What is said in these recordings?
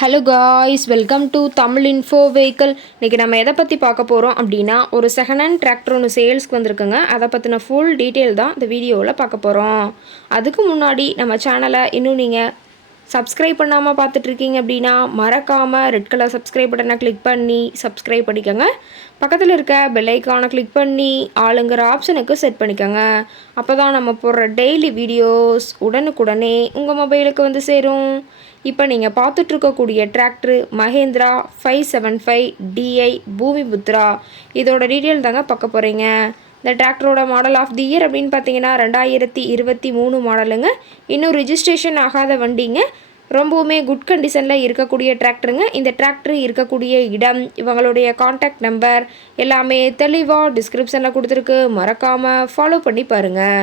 Hello guys welcome to Tamil info vehicle இன்றைக்கி நம்ம எதை பற்றி பார்க்க போகிறோம் அப்படின்னா ஒரு செகண்ட் ஹேண்ட் டிராக்டர் ஒன்று சேல்ஸ்க்கு வந்திருக்குங்க. அதை பற்றின ஃபுல் டீட்டெயில் தான் இந்த வீடியோவில் பார்க்க போகிறோம் அதுக்கு முன்னாடி நம்ம சேனலை இன்னும் நீங்கள் சப்ஸ்கிரைப் பண்ணாமல் பார்த்துட்ருக்கீங்க அப்படின்னா மறக்காமல் ரெட் கலர் சப்ஸ்கிரைப் பட்டனை கிளிக் பண்ணி சப்ஸ்கிரைப் பண்ணிக்கோங்க. பக்கத்தில் இருக்க பெல்லைக்கானை கிளிக் பண்ணி ஆளுங்கிற ஆப்ஷனுக்கு செட் பண்ணிக்கோங்க. அப்போ தான் நம்ம போடுற டெய்லி வீடியோஸ் உடனுக்குடனே உங்கள் மொபைலுக்கு வந்து சேரும். இப்போ நீங்கள் பார்த்துட்ருக்கக்கூடிய tractor Mahindra five seven five DI Bhoomiputra இதோட டீட்டெயில் தாங்க பார்க்க போகிறீங்க இந்த டிராக்டரோட மாடல் ஆஃப் தி இயர் அப்படின்னு பார்த்தீங்கன்னா ரெண்டாயிரத்தி இருபத்தி மூணு மாடலுங்க இன்னும் ரிஜிஸ்ட்ரேஷன் ஆகாத வண்டிங்க. ரொம்பவுமே குட் கண்டிஷனில் இருக்கக்கூடிய டிராக்டருங்க இந்த டிராக்டர் இருக்கக்கூடிய இடம் இவங்களுடைய காண்டாக்ட் நம்பர் எல்லாமே தெளிவாக டிஸ்கிரிப்ஷனில் கொடுத்துருக்கு. மறக்காமல் ஃபாலோ பண்ணி பாருங்கள்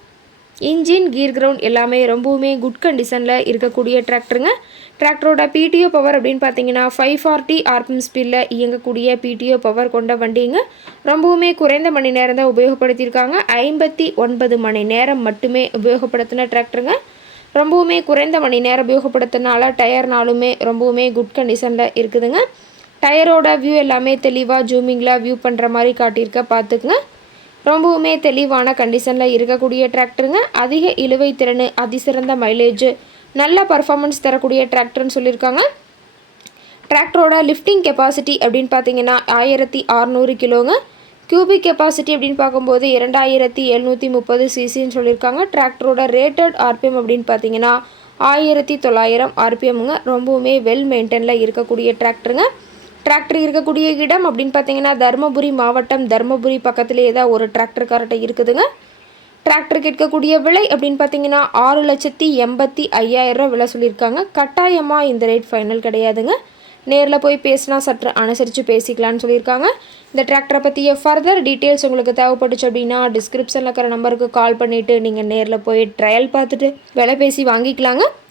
இன்ஜின் கீர் கிரவுண்ட் எல்லாமே ரொம்பவுமே குட் கண்டிஷனில் இருக்கக்கூடிய டிராக்டருங்க டிராக்டரோட பிடிஓ பவர் அப்படின்னு பார்த்தீங்கன்னா ஃபைவ் ஃபார்ட்டி ஆர்பிஎம் ஸ்பீடில் இயங்கக்கூடிய பிடிஓ பவர் கொண்ட வண்டிங்க. ரொம்பவுமே குறைந்த மணி நேரம் தான் உபயோகப்படுத்தியிருக்காங்க. ஐம்பத்தி ஒன்பது மணி நேரம் மட்டுமே உபயோகப்படுத்தின டிராக்டருங்க ரொம்பவுமே குறைந்த மணி நேரம் உபயோகப்படுத்தினால டயர்னாலுமே ரொம்பவுமே குட் கண்டிஷனில் இருக்குதுங்க. டயரோட வியூ எல்லாமே தெளிவாக ஜூமிங்கில் வியூ பண்ணுற மாதிரி காட்டியிருக்க பார்த்துக்குங்க. ரொம்பவுமே தெளிவான கண்டிஷனில் இருக்கக்கூடிய டிராக்டருங்க அதிக இழுவை திறன் அதிசிறந்த மைலேஜ் நல்ல பர்ஃபார்மன்ஸ் தரக்கூடிய டிராக்டர்னு சொல்லியிருக்காங்க. டிராக்டரோட லிஃப்டிங் கெப்பாசிட்டி அப்படின்னு பார்த்தீங்கன்னா ஆயிரத்தி அறநூறு கிலோங்க. கியூபிக் கெப்பாசிட்டி அப்படின்னு பார்க்கும்போது இரண்டாயிரத்தி எழுநூற்றி முப்பது சிசின்னு சொல்லியிருக்காங்க. டிராக்டரோட ரேட்டட் ஆர்பிஎம் அப்படின்னு பார்த்தீங்கன்னா ஆயிரத்தி தொள்ளாயிரம் ஆர்பிஎம்ங்க ரொம்பவுமே வெல் மெயின்டெனில் இருக்கக்கூடிய டிராக்டருங்க டிராக்டர் இருக்கக்கூடிய இடம் அப்படின்னு பார்த்தீங்கன்னா தருமபுரி மாவட்டம் தருமபுரி பக்கத்துலேயே தான் ஒரு டிராக்டர் இருக்குதுங்க. டிராக்டர் கேட்கக்கூடிய விலை அப்படின்னு பார்த்தீங்கன்னா ஆறு லட்சத்தி எண்பத்தி ஐயாயிரம் விலை சொல்லியிருக்காங்க. கட்டாயமாக இந்த ரேட் ஃபைனல் கிடையாதுங்க. நேரில் போய் பேசினா சற்று அனுசரித்து பேசிக்கலான்னு சொல்லியிருக்காங்க. இந்த டிராக்டரை பற்றிய ஃபர்தர் டீட்டெயில்ஸ் உங்களுக்கு தேவைப்பட்டுச்சு அப்படின்னா டிஸ்கிரிப்ஷனில் இருக்கிற நம்பருக்கு கால் பண்ணிவிட்டு நீங்கள் நேரில் போய் ட்ரையல் பார்த்துட்டு விலை பேசி வாங்கிக்கலாங்க.